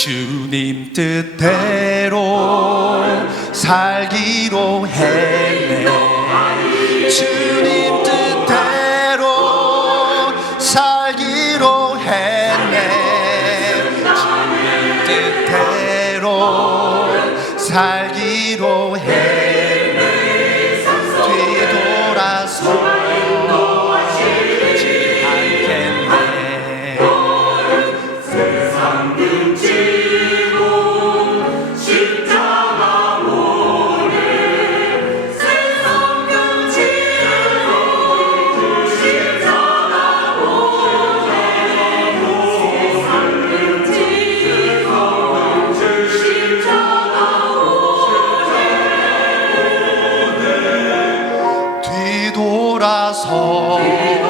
주님 뜻대로 살기로 했네. 주님 뜻대로 살기로 했네. 주님 뜻대로 살기로 했네 뒤돌아서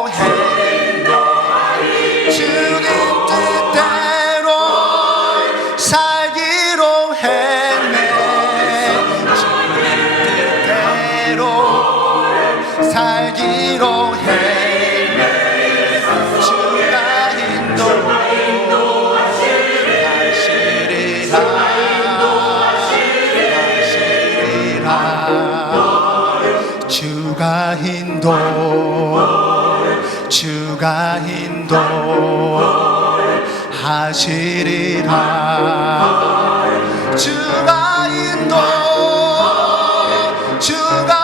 주가 인도 하시리라 하시리라. 주가 인도 주가